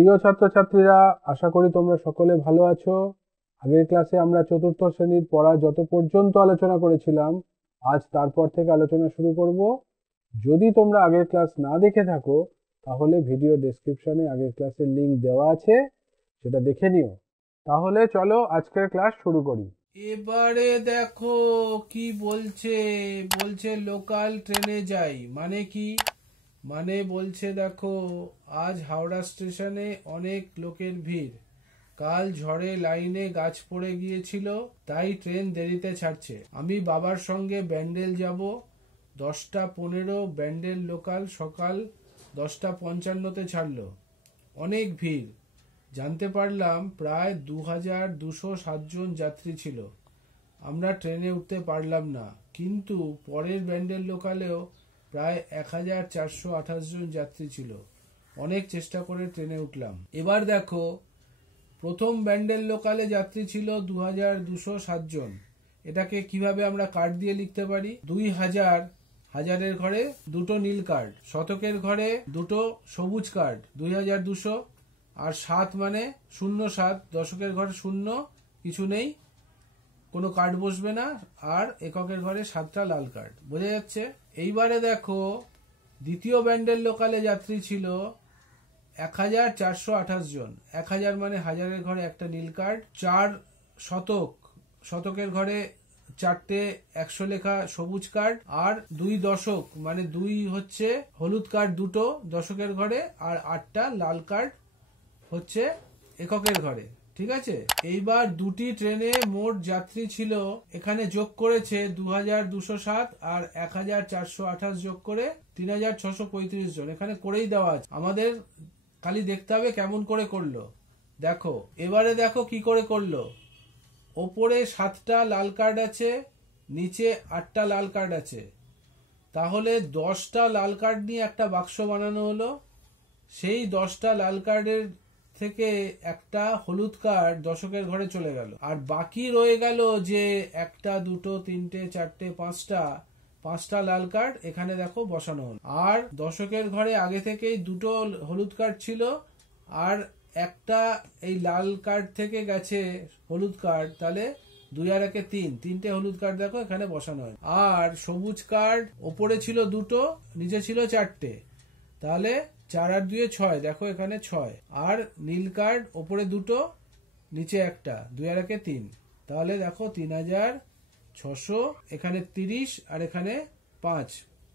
প্রিয় ছাত্রছাত্রীরা, আশা করি তোমরা সকলে ভালো আছো। আগের ক্লাসে আমরা চতুর্থ শ্রেণীর পড়া যত পর্যন্ত আলোচনা করেছিলাম, আজ তারপর থেকে আলোচনা শুরু করব। যদি তোমরা আগের ক্লাস না দেখে থাকো, তাহলে ভিডিও ডেসক্রিপশনে আগের ক্লাসের লিংক দেওয়া আছে, সেটা দেখে নিও। তাহলে চলো আজকের ক্লাস শুরু করি। এবারে দেখো কি বলছে। বলছে লোকাল ট্রেনে যাই মানে কি? মানে বলছে দেখো, আজ হাওড়া স্টেশনে অনেক লোকের ভিড়। কাল ঝড়ে লাইনে গাছ পড়ে গিয়েছিল, তাই ট্রেন দেরিতে ছাড়ছে। আমি বাবার সঙ্গে ব্যান্ডেল যাব। 10টা 15 ব্যান্ডেল লোকাল সকাল 10টা 55-তে ছাড়লো। অনেক ভিড়। জানতে পারলাম প্রায় 2207 জন যাত্রী ছিল। আমরা ট্রেনে উঠতে পারলাম না, কিন্তু পরের ব্যান্ডেল লোকালেও প্রায় 1428 জন যাত্রী ছিল। অনেক চেষ্টা করে ট্রেনে উঠলাম। এবার দেখো, প্রথম ব্যান্ডেল লোকালে যাত্রী ছিল 2207 জন। এটাকে কিভাবে আমরা কার্ড দিয়ে লিখতে পারি? 2000, হাজারের ঘরে দুটো নীল কার্ড, শতকের ঘরে দুটো সবুজ কার্ড 2200, আর 7 মানে 07, দশকের ঘরে 0, কিছু নেই, কোনো কার্ড বসবে না, আর এককের ঘরে 7টা লাল কার্ড। বোঝা যাচ্ছে? এইবারে দেখো, দ্বিতীয় ব্যান্ডেল লোকালে যাত্রী ছিল 1428 জন। 1000 মানে হাজারের ঘরে একটা নীল কার্ড, 4 শতক, শতকের ঘরে 4টে 100 লেখা সবুজ কার্ড, আর 2 দশক মানে 2 হচ্ছে হলুদ কার্ড দুটো দশকের ঘরে, আর 8টা লাল কার্ড হচ্ছে এককের ঘরে। ঠিক আছে? এইবার দুটি ট্রেনে মোট যাত্রী ছিল, এখানে যোগ করেছে 2207 আর 1428 যোগ করে 3635 জন। এখানে করেই দেওয়া আছে, আমাদের খালি দেখতে হবে কেমন করে করলো। দেখো এবারে দেখো কি করে করলো। ওপরে 7টা লাল কার্ড আছে, নিচে 8টা লাল কার্ড আছে। তাহলে 10টা লাল কার্ড নিয়ে একটা বাক্স বানানো হলো। সেই 10টা লাল কার্ডের থেকে একটা হলুদ কার্ড দশকের ঘরে চলে গেল, আর বাকি রয়ে গেল যে 1টা 2টো 3টে 4টে 5টা লাল কার্ড এখানে দেখো বসানো হলো। আর দশকের ঘরে আগে থেকেই দুটো হলুদ কার্ড ছিল, আর একটা এই লাল কার্ড থেকে গেছে হলুদ কার্ড, তাহলে 2 আর 1 3, 3টে হলুদ কার্ড দেখো এখানে বসানো হয়। আর সবুজ কার্ড ওপরে ছিল দুটো, নিচে ছিল 4টে, তাহলে 4 আর 2 6, দেখো এখানে 6। আর নীল কার্ড ওপরে দুটো, নিচে একটা, 2 আর 1 3, তাহলে দেখো 3600, এখানে 30 আর এখানে 5,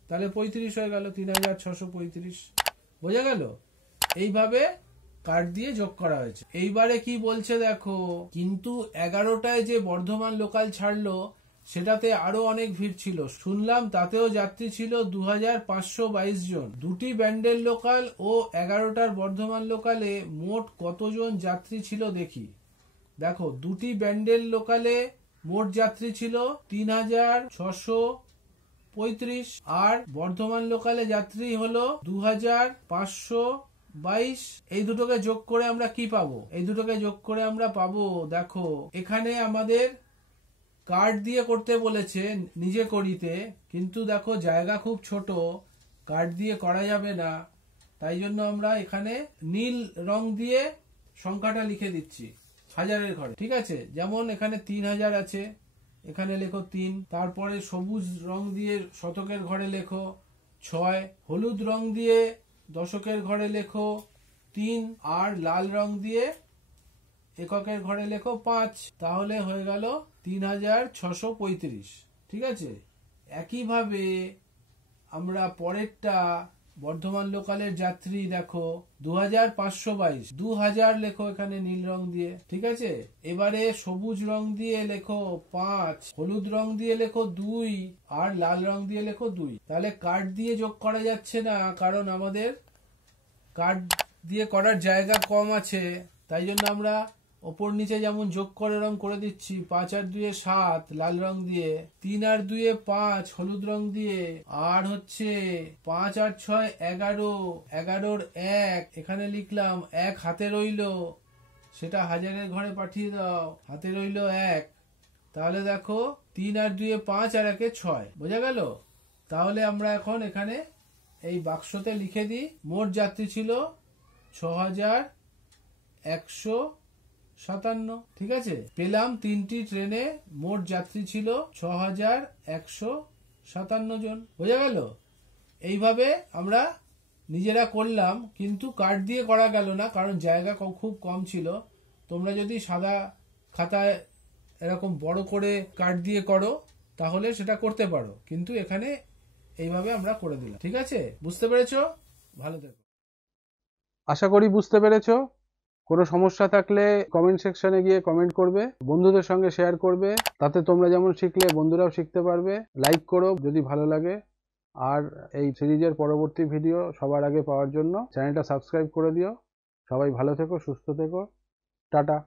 তাহলে 35 হয়ে গেল, 3635। বোঝা গেল? এইভাবে কার্ড দিয়ে যোগ করা হয়েছে। এইবারে কি বলছে দেখো, কিন্তু 11টায় যে বর্ধমান লোকাল ছাড়লো সেটাতে আরো অনেক ভিড় ছিল। শুনলাম তাতেও যাত্রী ছিল 2522 জন। দুটি ব্যান্ডেল লোকাল ও 11টার বর্ধমান লোকালে মোট কতজন যাত্রী ছিল দেখি। দেখো, দুটি ব্যান্ডেল লোকালে মোট যাত্রী ছিল 3635, আর বর্ধমান লোকালে যাত্রী হলো 2522। এই দুটোকে যোগ করে আমরা কি পাবো? এই দুটোকে যোগ করে আমরা পাবো, দেখো এখানে আমাদের কার্ড দিয়ে করতে বলেছে, নিজে করিতে, কিন্তু দেখো জায়গা খুব ছোট, কার্ড দিয়ে করা যাবে না। তাই জন্য আমরা এখানে নীল রং দিয়ে সংখ্যাটা লিখে দিচ্ছি হাজারের ঘরে। ঠিক আছে? যেমন এখানে 3000 আছে, এখানে লেখো 3। তারপরে সবুজ রং দিয়ে শতকের ঘরে লেখো 6, হলুদ রং দিয়ে দশকের ঘরে লেখো 3, আর লাল রং দিয়ে এককের ঘরে লেখো 5। তাহলে হয়ে গেল 3635। ঠিক আছে? একইভাবে আমরা পরেরটা বর্ধমান লোকালের যাত্রী দেখো 2522, 2000 লেখো এখানে নীল রং দিয়ে। ঠিক আছে? এবারে সবুজ রং দিয়ে লেখো 5, হলুদ রং দিয়ে লেখো 2, আর লাল রং দিয়ে লেখো 2। তাহলে কার্ড দিয়ে যোগ করা যাচ্ছে না, কারণ আমাদের কার্ড দিয়ে করার জায়গা কম আছে। তাই জন্য আমরা ওপর নিচে যেমন যোগ করে রং করে দিচ্ছি, 5 আর 2 7 লাল রং দিয়ে, 3 আর 2 5 হলুদ রং দিয়ে, আর হচ্ছে 5 আর 6 11, 11-র 1 এখানে লিখলাম, 1 হাতে রইলো, সেটা হাজারের ঘরে পাঠিয়ে দাও, হাতে রইলো 1। তাহলে দেখো 3 আর 2 5 আর 1 6। বোঝা গেল? তাহলে আমরা এখন এখানে এই বাক্সতে লিখে দিই, মোট যাত্রী ছিল 6000 6157। ঠিক আছে, পেলাম 3টি ট্রেনে মোট যাত্রী ছিল 6157 জন। বোঝা গেল? এইভাবে আমরা নিজেরা করলাম, কিন্তু কার্ড দিয়ে করা গেল না, কারণ জায়গা খুব কম ছিল। তোমরা যদি সাদা খাতায় এরকম বড় করে কার্ড দিয়ে করো তাহলে সেটা করতে পারো, কিন্তু এখানে এইভাবে আমরা করে দিলাম। ঠিক আছে, বুঝতে পেরেছো? ভালো থেকো। আশা করি বুঝতে পেরেছো। কোনো সমস্যা থাকলে কমেন্ট সেকশনে গিয়ে কমেন্ট করবে, বন্ধুদের সঙ্গে শেয়ার করবে, তাতে তোমরা যেমন শিখলে বন্ধুরাও শিখতে পারবে। লাইক করো যদি ভালো লাগে, আর এই সিরিজের পরবর্তী ভিডিও সবার আগে পাওয়ার জন্য চ্যানেলটা সাবস্ক্রাইব করে দিও। সবাই ভালো থেকো, সুস্থ থেকো, টাটা।